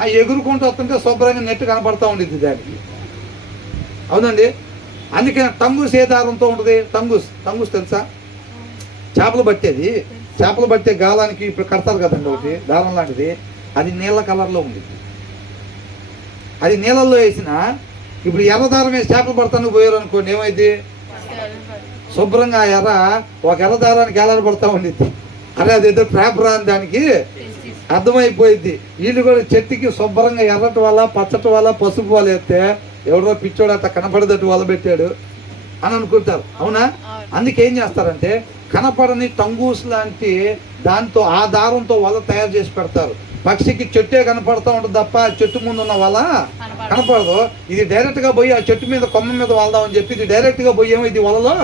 ఆ ఎగురుకుంటూ వస్తుంటే శుభ్రంగా నెట్ కనపడతా ఉండిద్ది దానికి. అవునండి. అందుకని టంగుస్ ఏ దారంతో ఉంటుంది? టంగుస్ తెలుసా? చేపలు పట్టేది. చేపలు పట్టే గాలానికి ఇప్పుడు కడతారు కదండి ఒకటి దారం లాంటిది, అది నీళ్ళ కలర్లో ఉంది. అది నీళ్ళల్లో వేసిన ఇప్పుడు ఎర్ర దారం వేసి చేపలు పడతాను పోయారు అనుకోండి, ఏమైంది? శుభ్రంగా ఎర్ర ఒక ఎర్ర దారానికి ఎలాడ పడతా ఉండిద్ది. అరే అదేదో ట్రాప్ రాని దానికి అర్థమైపోయింది. వీళ్ళు కూడా చెట్టుకి శుభ్రంగా ఎర్రటి వల్ల పచ్చటి వల్ల పసుపు వల్ల వేస్తే ఎవడో పిచ్చోడు అట్లా కనపడదట్టు వల్ల పెట్టాడు అని అనుకుంటారు. అవునా? అందుకేం చేస్తారంటే కనపడని టంగూస్ లాంటి దాంతో ఆ దారంతో వల తయారు చేసి పెడతారు. పక్షికి చెట్టే కనపడతా ఉంటుంది తప్ప చెట్టు ముందు ఉన్న వల కనపడదు. ఇది డైరెక్ట్ గా పోయి ఆ చెట్టు మీద కొమ్మ మీద వాళ్దామని చెప్పి ఇది డైరెక్ట్ గా పోయి ఏమైంది, వలలో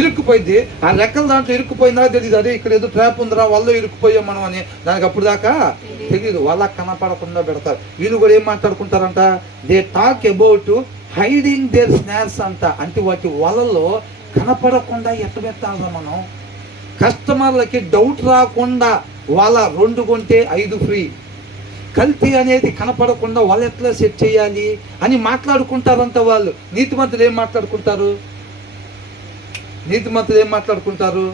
ఇరుక్కుపోయింది. ఆ రెక్కల దాంట్లో ఇరుక్కుపోయిందా తెలియదు. అదే ఇక్కడ ఏదో ట్రాప్ ఉందిరా వలలో ఇరుక్కుపోయాం మనం అని దానికి అప్పుడు దాకా తెలియదు. వల కనపడకుండా పెడతారు. వీళ్ళు కూడా ఏం మాట్లాడుకుంటారంట? They talk about hiding their snares అంట. అంటే వాటి వలలో కనపడకుండా ఎట్ట పెట్టాలా మనం, కస్టమర్లకి డౌట్ రాకుండా వాళ్ళ 2 కొంటే 5 ఫ్రీ, కల్తీ అనేది కనపడకుండా వాళ్ళు ఎట్లా సెట్ చేయాలి అని మాట్లాడుకుంటారంట వాళ్ళు. నీతిమంతులు ఏం మాట్లాడుకుంటారు?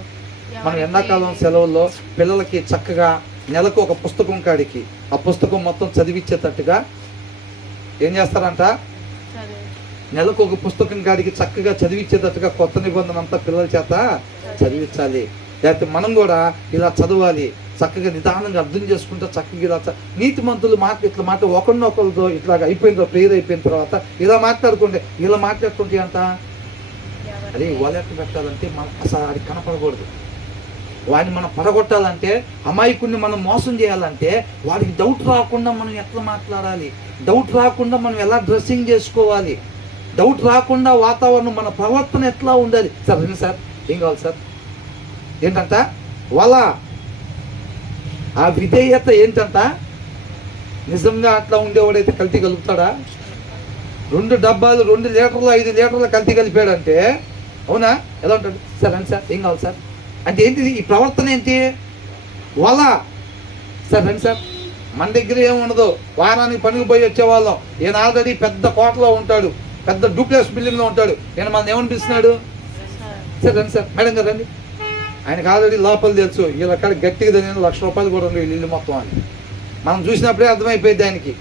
మనం ఎండాకాలం సెలవుల్లో పిల్లలకి చక్కగా నెలకు ఒక పుస్తకం కాడికి ఆ పుస్తకం మొత్తం చదివించేటట్టుగా ఏం చేస్తారంట? నెలకు ఒక పుస్తకం కాడికి చక్కగా చదివించేటట్టుగా కొత్త నిబంధన అంతా పిల్లల చేత చదివించాలి. లేకపోతే మనం కూడా ఇలా చదవాలి, చక్కగా నిదానంగా అర్థం చేసుకుంటే చక్కగా ఇలా నీతిమంతులు ఇట్లా మాట ఒకరినొకరితో ఇట్లాగా అయిపోయిన ప్రేయర్ అయిపోయిన తర్వాత ఇలా మాట్లాడుకుంటే అంట అదే వాళ్ళెట్టు పెట్టాలంటే మనం అసలు అది కనపడకూడదు. వాడిని మనం పడగొట్టాలంటే, అమాయకుడిని మనం మోసం చేయాలంటే వాడికి డౌట్ రాకుండా మనం ఎట్లా మాట్లాడాలి, డౌట్ రాకుండా మనం ఎలా డ్రెస్సింగ్ చేసుకోవాలి, డౌట్ రాకుండా వాతావరణం మన ప్రవర్తన ఎట్లా ఉండాలి. సార్ రండి సార్, ఏం కావాలి సార్? ఏంటంట వాళ్ళ ఆ విధేయత ఏంటంట? నిజంగా అట్లా ఉండేవాడైతే కల్తీ కలుపుతాడా? 2 డబ్బాలు 2 లీటర్లు 5 లీటర్లు కల్తీ కలిపాడంటే అవునా? ఎలా ఉంటాడు? సార్ రండి సార్, ఏం కావాలి సార్? అంటే ఏంటిది ఈ ప్రవర్తన? ఏంటి వాళ్ళ? సార్ రండి సార్, మన దగ్గర ఏముండదు, వారానికి పనికి పోయి వచ్చేవాళ్ళం. ఈయన ఆల్రెడీ పెద్ద కోటలో ఉంటాడు, పెద్ద డూప్లెక్స్ బిల్డింగ్లో ఉంటాడు. ఈయన మనం ఏమనిపిస్తున్నాడు? సార్ రండి సార్, మేడం గారు రండి. ఆయనకు ఆల్రెడీ లోపల తెలుసు వీళ్ళ అక్కడ గట్టిగా తెలియని ₹1,00,000 కూడా ఉండవు ఇల్లు మొత్తం అని. మనం చూసినప్పుడే అర్థమైపోయింది ఆయనకి.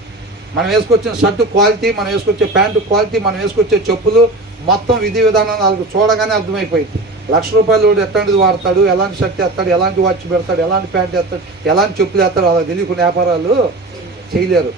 మనం వేసుకొచ్చిన షర్టు క్వాలిటీ, మనం వేసుకొచ్చే ప్యాంటు క్వాలిటీ, మనం వేసుకొచ్చే చెప్పులు మొత్తం విధి విధానాన్ని వాళ్ళకి చూడగానే అర్థమైపోయింది. ₹1,00,000 ఎట్లాంటిది వాడతాడు, ఎలాంటి షర్ట్ వేస్తాడు, ఎలాంటి వాచ్ పెడతాడు, ఎలాంటి ప్యాంట్ వేస్తాడు, ఎలాంటి చెప్పులు వేస్తాడు, వాళ్ళకి తెలియకుండా వ్యాపారాలు చేయలేరు.